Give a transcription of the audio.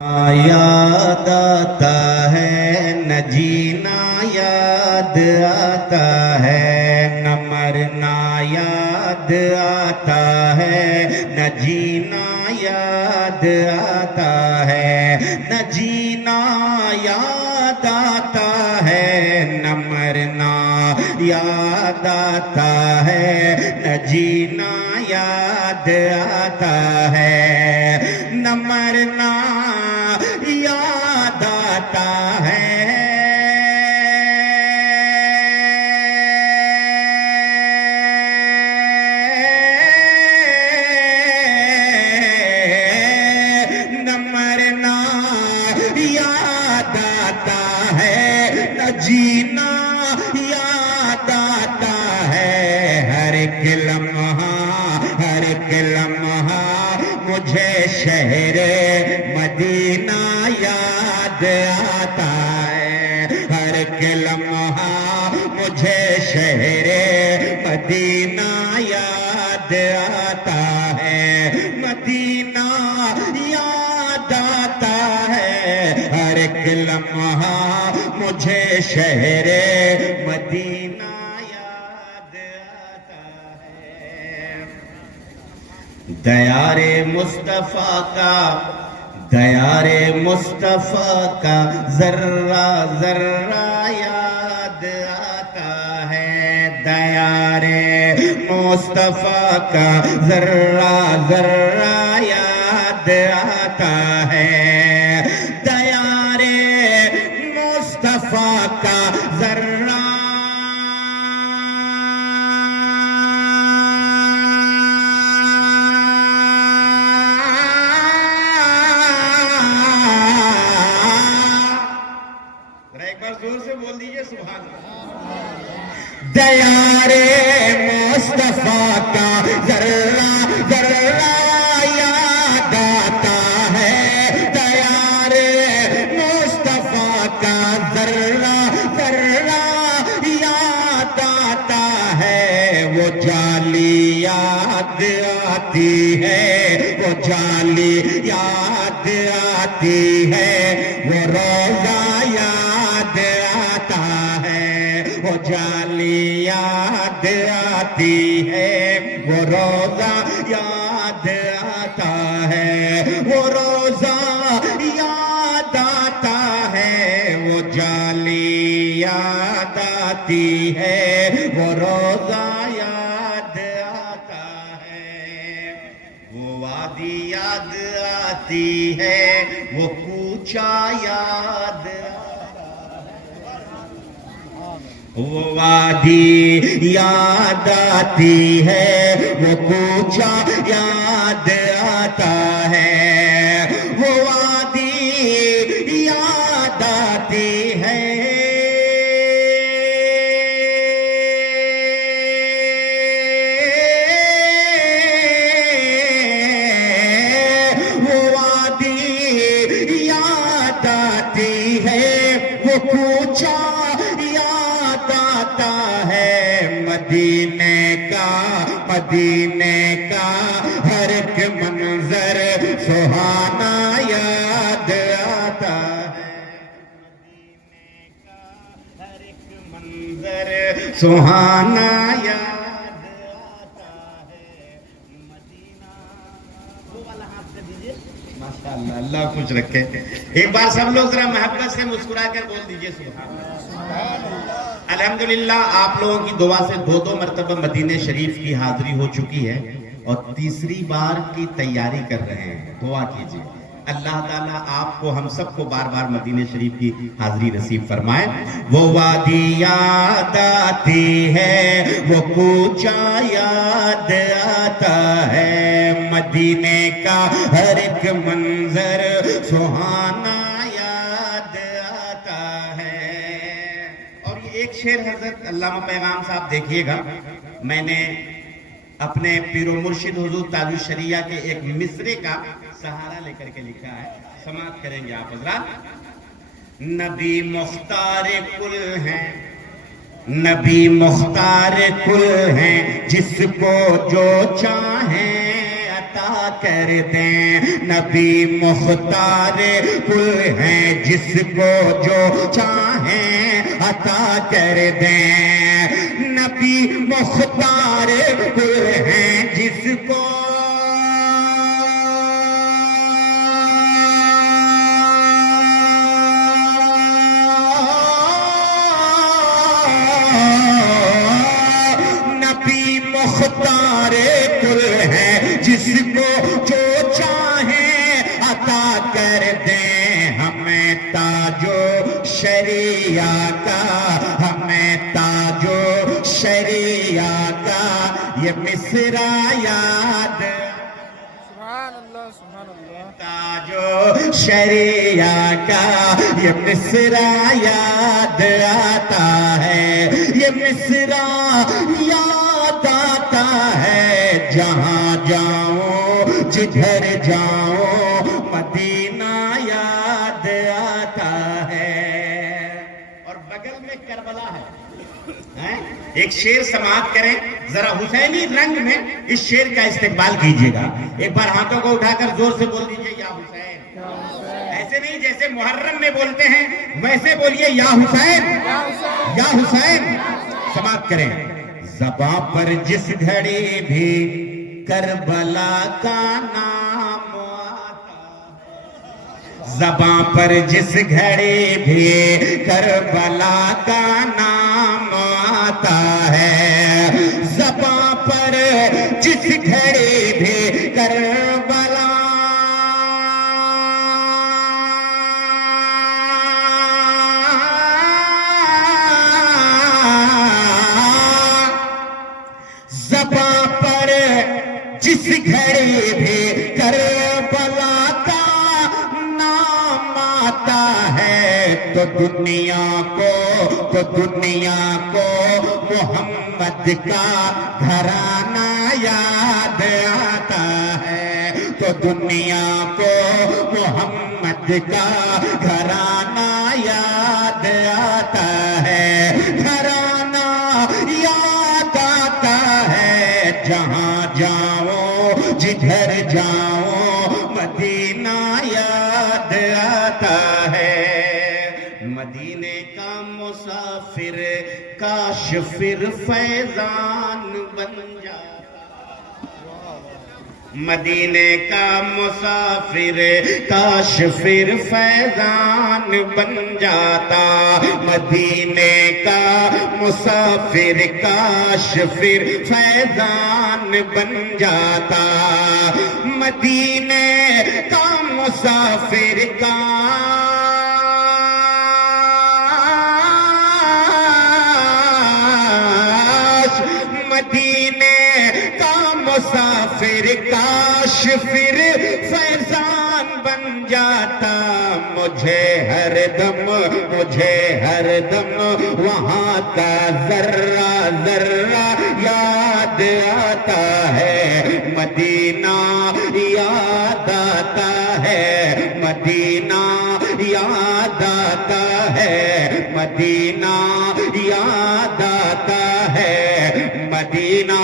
یاد آتا ہے نہ جینا یاد آتا ہے نہ مرنا یاد آتا ہے نہ جینا یاد آتا ہے نہ جینا یاد آتا ہے نہ مرنا یاد آتا ہے نہ جینا یاد آتا ہے نہ مرنا یاد آتا ہے نہ مرنا یاد آتا ہے نہ جینا یاد آتا ہے ہر ایک لمحہ مجھے شہر مدینہ یاد آتا ہے ہر ایک لمحہ مجھے شہر مدینہ یاد آتا ہے مدینہ یاد آتا ہے ہر ایک لمحہ مجھے شہر مدینہ یاد آتا ہے دیار مصطفیٰ کا ذرہ ذرہ یاد آتا ہے دیار مصطفیٰ کا ذرہ ذرہ یاد آتا ہے دیار مصطفیٰ کا ذرہ زور سے بول دیجئے سبحان اللہ دیار مصطفیٰ کا ذرہ ذرہ یاد آتا ہے دیار مصطفیٰ کا ذرہ ذرہ یاد آتا ہے وہ جالی یاد آتی ہے وہ جالی یاد آتی ہے وہ روزہ یاد آتا ہے وہ جالی یاد آتی ہے وہ روزہ یاد آتا ہے وہ روزہ یاد آتا ہے وہ جالی یاد آتی ہے وہ روزہ یاد آتا ہے وہ وادی یاد آتی ہے وہ کوچہ یاد وہ وادی یاد آتی ہے وہ کوچہ یاد آتا ہے وہ وادی یاد آتی ہے وہ وادی یاد آتی ہے وہ کوچہ مدینے کا ہر ایک منظر سہانا یاد آتا ہے مدینے کا ہر ایک منظر سہانا یاد آتا ہے مدینہ وہ والا ہاتھ کر دیجئے ماشاءاللہ اللہ خوش رکھے ایک بار سب لوگ ذرا محبت سے مسکرا کر بول دیجئے سبحان اللہ الحمدللہ آپ لوگوں کی دعا سے دو مرتبہ مدینہ شریف کی حاضری ہو چکی ہے اور تیسری بار کی تیاری کر رہے ہیں دعا کیجئے اللہ تعالیٰ آپ کو ہم سب کو بار بار مدینہ شریف کی حاضری نصیب فرمائے وہ وادی یاد آتی ہے وہ کوچہ یاد آتا ہے مدینے کا ہر ایک منظر سہانا یاد آتا ہے اور یہ ایک شعر حضرت علامہ پیغام صاحب دیکھیے گا میں نے اپنے پیر و مرشد حضور تاج الشریعہ کے ایک مصرے کا سہارا لے کر کے لکھا ہے سماعت کریں گے آپ حضرات نبی مختار کل ہیں نبی مختار کل ہیں جس کو جو چاہیں عطا کر دیں. نبی مختار کل ہیں جس کو جو چاہیں عطا کر دیں. نبی مختار کل ہیں جس کو مختار کل ہے جس کو جو چاہیں عطا کر دیں. ہمیں تاجو شریعہ کا ہمیں تاجو شریعہ کا یہ مصرع یاد. سبحان اللہ سبحان اللہ. تاجو شریعہ کا یہ مصرع یاد آتا ہے. یہ مصرع یاد آتا ہے جہاں جاؤں جدھر جاؤں مدینہ یاد آتا ہے. اور بغل میں کربلا ہے. ایک شعر سماعت کریں ذرا حسینی رنگ میں اس شعر کا استقبال کیجئے گا. ایک بار ہاتھوں کو اٹھا کر زور سے بول دیجئے یا حسین. ایسے نہیں جیسے محرم میں بولتے ہیں ویسے بولیے یا حسین یا حسین. سماعت کریں. زباں پر جس گھڑی بھی کربلا کا نام آتا. زباں پر جس گھڑی بھی کربلا کا نام آتا ہے. زباں پر جس گھڑی بھی کربلا زباں پر جس گھڑی بھی کربلا کا نام آتا ہے تو دنیا کو محمد کا گھرانہ یاد آتا ہے. تو دنیا کو محمد کا گھرانہ یاد آتا ہے. گھرانہ یاد آتا ہے جہاں جاؤں جدھر جاؤں مدینہ یاد آتا ہے. مدینے کا مسافر کاش پھر فیضان بن جاتا. مدینے کا مسافر کاش پھر فیضان بن جاتا. مدینے کا مسافر کاش پھر فیضان بن جاتا. مدینے کا مسافر کاش مدینے کا مسافر کاش پھر فیضان بن جاتا. مجھے ہر دم وہاں کا ذرہ ذرہ یاد آتا ہے. مدینہ یاد آتا ہے. مدینہ یاد آتا ہے. مدینہ یاد آتا ہے. مدینہ